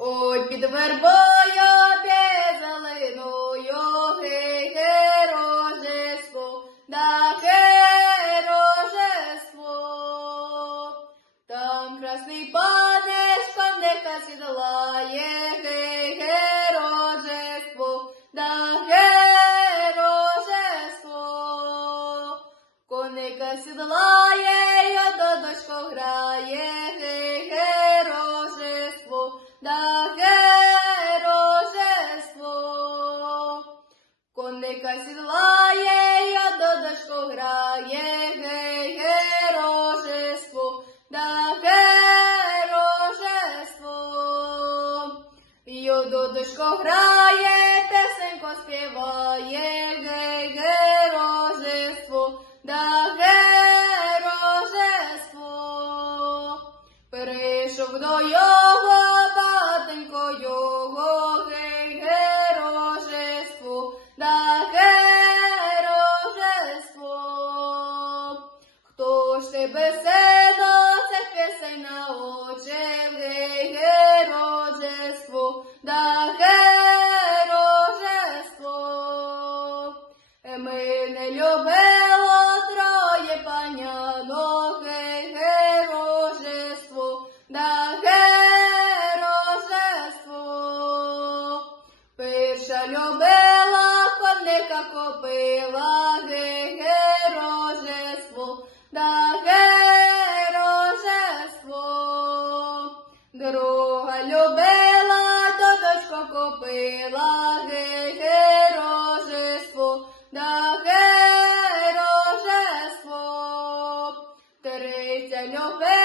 Ой, під вербою, під зеленою, гей-гей, рожество, да гей, рожество. Там красний панешко, Коника сідлає, я до дочко грає, гей, рожество, да гей, рожество. Коника сідлає, я до дочко грає, гей, рожество, да гей, рожество. Йодо дочко грає, до його, батенько його, гей, гей, да да. Ми не любило Перша любила, конника копила, гей, гей, рожество, да гей, рожество. Друга любила, то дочко копила, гей, гей, рожество, да гей, рожество. Третя любила,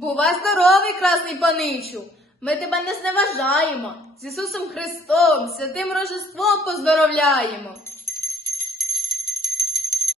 Бувай здоровий, красний паничу! Ми тебе не зневажаємо. З Ісусом Христом, святим Рождеством поздоровляємо.